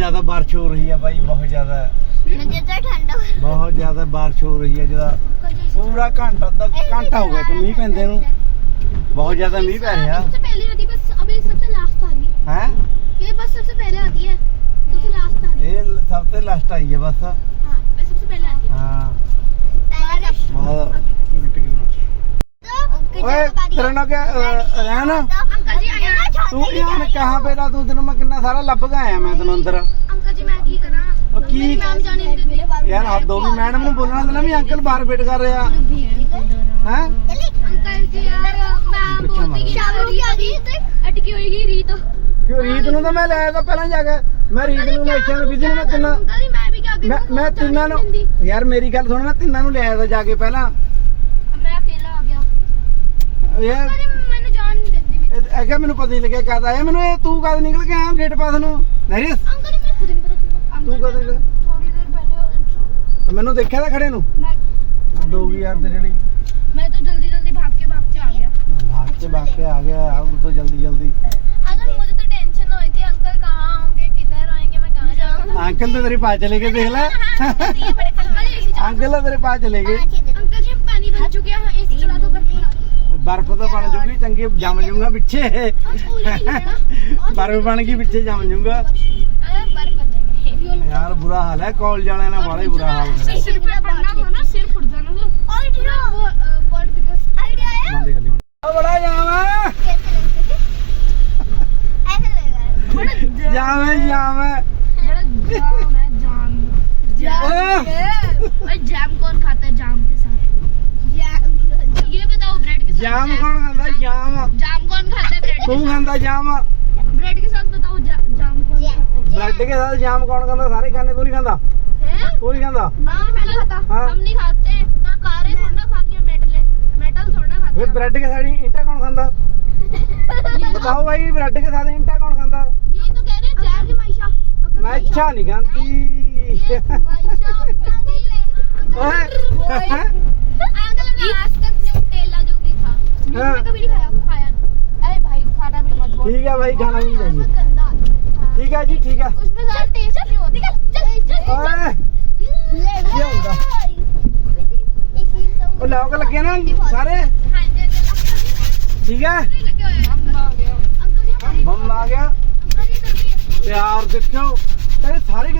ਜ਼ਿਆਦਾ ਬਾਰਿਸ਼ ਹੋ ਰਹੀ ਹੈ ਬਾਈ ਬਹੁਤ ਜ਼ਿਆਦਾ मुझे तो ठंडा ਬਹੁਤ ਜ਼ਿਆਦਾ ਬਾਰਿਸ਼ ਹੋ ਰਹੀ ਹੈ ਜਿਹਦਾ ਪੂਰਾ ਘੰਟਾ ਅੱਧਾ ਘੰਟਾ ਹੋ ਗਿਆ ਕਿ ਮੀਂਹ ਪੈਂਦੇ ਨੂੰ ਬਹੁਤ ਜ਼ਿਆਦਾ ਮੀਂਹ ਪੈ ਰਿਹਾ सबसे पहले आती है बस अभी सबसे लास्ट आ रही है ਹੈ ये बस सबसे पहले आती है सबसे लास्ट आ रही है ਇਹ ਸਭ ਤੋਂ ਲਾਸਟ ਆਈ ਹੈ ਬਸ हाँ बस सबसे पहले आती ਹਾਂ है बारिश ਬਹੁਤ ਮਿੰਟ ਕੀ ਬਣਾ ਓਏ ਤੇਰਾ ਨਾਮ क्या ਰਹਿਣ अंकल जी आया ਤੂੰ ਯਾਰ ਕਹਾਂ ਪੇ ਦਾ ਤੂੰ? ਤੈਨੂੰ ਮੈਂ ਕਿੰਨਾ ਸਾਰਾ ਲੱਭ ਕੇ ਆਇਆ ਮੈਂ ਤੈਨੂੰ ਅੰਦਰ। ਅੰਕਲ ਜੀ ਮੈਂ ਕੀ ਕਰਾਂ? ਕੀ ਮੈਮ ਜਾਣੇ ਨਹੀਂ ਵੀ ਮੈਡਮ ਨੂੰ ਬੋਲਣਾ ਦੇਣਾ ਵੀ ਅੰਕਲ ਬਾਹਰ ਵੇਟ ਕਰ ਰਿਹਾ। ਹੈ ਅੰਕਲ ਜੀ ਯਾਰ ਮੈਂ ਬੋਲਦੀ ਕਿ ਸ਼ਾਵਰੂ ਆ ਗਈ ਅਟਕੀ ਹੋਏਗੀ ਰੀਤ। ਕਿਉਂ ਰੀਤ ਨੂੰ ਤਾਂ ਮੈਂ ਲੈ ਆਇਆ ਪਹਿਲਾਂ ਜਾ ਕੇ। ਮੈਂ ਰੀਤ ਨੂੰ ਮੈਂ ਇੱਥੇ ਵਿਧੀ ਨੂੰ ਮੈਂ ਤਿੰਨਾਂ ਮੈਂ ਮੈਂ ਤਿੰਨਾਂ ਨੂੰ ਯਾਰ ਮੇਰੀ ਗੱਲ ਸੁਣ ਮੈਂ ਤਿੰਨਾਂ ਨੂੰ ਲੈ ਆਇਆ ਜਾ ਕੇ ਪਹਿਲਾਂ। ਮੈਂ ਅਕੇਲਾ ਆ ਗਿਆ। ਯਾਰ ਮੈਨੂੰ ਜਾਣ ਇਹ ਕਿਹਾ ਮੈਨੂੰ ਪਤਾ ਨਹੀਂ ਲੱਗਿਆ ਕਦ ਆਇਆ ਮੈਨੂੰ ਇਹ ਤੂੰ ਕਦ ਨਿਕਲ ਕੇ ਆਇਆ ਗੇਟ ਪਾਸ ਨੂੰ ਨਹੀਂ अंकल जी मुझे खुद नहीं पता ਤੂੰ ਕਦ ਨਿਕਲ थोड़ी देर पहले ਮੈਨੂੰ ਦੇਖਿਆ ਤਾਂ ਖੜੇ ਨੂੰ मैं ਦੋ ਗਈ ਯਾਰ ਤੇਰੇ ਲਈ मैं तो जल्दी जल्दी भाग के भाग के आ गया भाग के भाग के आ गया अब तो जल्दी जल्दी अगर मुझे तो टेंशन हुई थी अंकल कहाँ होंगे किधर आएंगे मैं कहाँ जाऊँ अंकल तो तेरे पास चले गए देख ले अंकल तो तेरे पास चले गए ਬਰਫ਼ ਤਾਂ ਬਣ ਜੂਗੀ ਚੰਗੀ ਜੰਮ ਜੂਗਾ ਪਿੱਛੇ ਬਰਫ਼ ਬਣ ਗਈ ਪਿੱਛੇ ਜੰਮ ਜੂਗਾ अरे बर्फ बन जाएंगे ਯਾਰ ਬੁਰਾ ਹਾਲ ਹੈ ਕਾਲਜ ਵਾਲਿਆਂ ਨਾਲ ਬੜਾ ਹੀ ਬੁਰਾ ਹਾਲ ਕਰਿਆ सिर पे पड़ना हो ना सिर फुट जाना हो और पूरा वो वर्ड बिकॉज़ आइडिया आया ਬੰਦੇ ਗੱਲ ਉਹ ਬੜਾ ਜਾਮ कैसे लगेगा ऐसे लगेगा ਜਾਮ ਹੈ ਜਾਮ ਹੈ बड़ा जाम है जाम ओह! ओए जाम कौन खाता है जाम के साथ ਜਾਮ ਕੌਣ ਖਾਂਦਾ? ਜਾਮ। जाम कौन खाता है ब्रेड ਖਾਂਦਾ ਜਾਮ। ब्रेड के साथ बताओ जा, जाम कौन ਬ੍ਰੈਡ ਕੇ ਸਾਥ ਜਾਮ ਕੌਣ ਖਾਂਦਾ? ਸਾਰੇ ਖਾਂਦੇ ਤੂੰ ਨਹੀਂ ਖਾਂਦਾ? है हैं? ਖਾਂਦਾ? ना मैं नहीं खाता हाँ। हम नहीं खाते ना कारे थोड़ा खानी है मेटल मेटल ਵੇ ਬ੍ਰੈਡ ਕੇ ਸਾਥ ਇੰਟਾ ਕੌਣ ਖਾਂਦਾ? ਬਤਾਓ ਭਾਈ ਬ੍ਰੈਡ ਕੇ ਸਾਥ ਇੰਟਾ ਕੌਨ ਖਾਂਦਾ? ये तो कह रहे हैं जाम माइशा ਮੈਂ ਅੱਛਾ ਨਹੀਂ ਖਾਂਦੀ। माइशा ਓਏ। हाँ। मैंने कभी नहीं खाया खाया अरे भाई खाना भी मत बोल ठीक है भाई खाना भी नहीं चाहिए गंदा हाँ। ठीक है जी ठीक है उसमें ज्यादा टेस्ट नहीं होती चल चल ओए क्या होगा? ਉਹ ਲੋਕ ਲੱਗੇ ਨਾ ਸਾਰੇ हाँ जी ਠੀਕ ਹੈ लगे हुए हैं अंकल जी हमारी ਬੰਮ ਆ ਗਿਆ अंकल जी जल्दी ਤੇ ਯਾਰ ਦੇਖਿਓ ਤੇਰੇ ਸਾਰੇ ਕਿਤੇ ਜਾਮ ਲੱਗਿਆ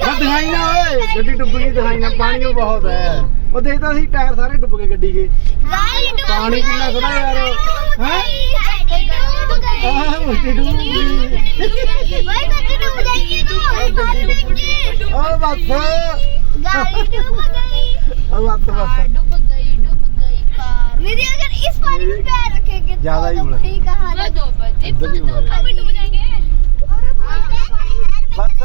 ਉਹ ਦਿਖਾਈ ਨਾ ਓਏ ਗੱਡੀ ਡੁੱਬ ਗਈ ਦਿਖਾਈ ਨਾ ਪਾਣੀ ਉਹ ਬਹੁਤ ਹੈ ਉਹ ਦੇਖਦਾ ਸੀ ਟਾਇਰ ਸਾਰੇ ਡੁੱਬ ਗਏ ਗੱਡੀ ਦੇ ਪਾਣੀ ਕਿੰਨਾ ਖੜਾ ਯਾਰ ਹੈ ਆਹ ਉੱਤੇ ਡੁੱਬ ਗਈ ਉਹ ਬੱਸ ਉਹ ਬੱਸ ਬੱਸ डूब गई डूब गई कार मेरी अगर इस पानी में पैर रखेंगे ज्यादा ही बुरा। भाई कहाँ दो ਇੱਧਰ ਵੀ ਹੋ ਰਿਹਾ। अभी डूब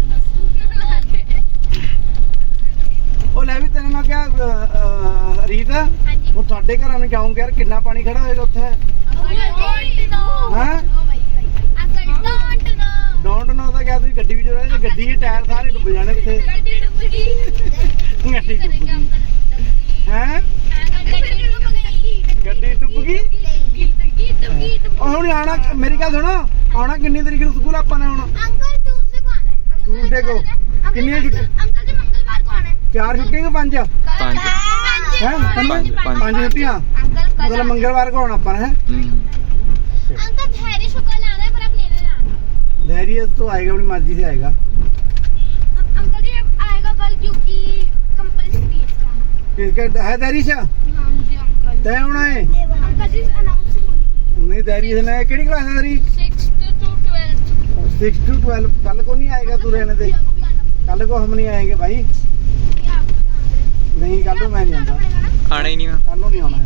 ਸੀਤਾ ਉਹ ਤੁਹਾਡੇ ਘਰਾਂ ਨੂੰ ਜਾਉਂਗੇ ਯਾਰ ਕਿੰਨਾ ਪਾਣੀ ਖੜਾ ਹੋਏਗਾ ਉੱਥੇ? ਹੈ? ਡੋਂਟ ਨੋ ਤਾਂ ਕਿਹਾ ਤੁਸੀਂ ਗੱਡੀ ਵਿੱਚ ਰਹੇ ਗੱਡੀ ਦੇ ਟਾਇਰ ਸਾਰੇ ਡੁੱਬ ਜਾਣੇ ਉੱਥੇ। ਗੱਡੀ ਡੁੱਬ ਗਈ। ਹੈ? ਗੱਡੀ ਡੁੱਬ ਗਈ? ਉਹ ਹੁਣ ਲਾਣਾ ਮੇਰੀ ਗੱਲ ਸੁਣੋ ਆਉਣਾ ਕਿੰਨੀ ਤਰੀਕ ਨੂੰ ਸਕੂਲ ਆਪਾਂ ਨੇ ਹੁਣ ਦੇ ਕੋ ਕਿੰਨੀਆਂ ਛੁੱਟੀਆਂ? ਅੰਕਲ ਜੀ ਮੰਗਲਵਾਰ ਕੋ ਆਣਾ ਚਾਰ ਛੁੱਟੀਆਂ ਕਿ ਪੰਜ? ਪੰਜ। ਹੈ ਪੰਜ ਪੰਜ ਪੰਜ ਰੁਪਈਆ अंकल कल ਮਤਲਬ ਮੰਗਲਵਾਰ ਕੋ ਹੋਣਾ ਆਪਾਂ ਹੈ ਹਮ, अंकल धैर्य शुक्र लाना है पर आप लेने आना धैर्य तो आएगा अपनी मर्जी से आएगा अं- अंकल जी अब आएगा कल क्योंकि कंपलसरी है इसका इसका है धैर्य से हाँ जी अंकल तय होना है अंकल जी अनाउंस नहीं धैर्य से ना केड़ी क्लास है तेरी सिक्स टू ट्वेल्थ 6 टू 12 कल को नहीं आएगा तू रहने दे कल को हम नहीं आएंगे भाई ਨਹੀਂ ਕੱਲ ਨੂੰ ਮੈਂ ਨਹੀਂ ਆਉਂਦਾ। ਖਾਣਾ ਹੀ ਨਹੀਂ ਮੈਂ ਕੱਲ ਨੂੰ ਨਹੀਂ ਆਉਣਾ।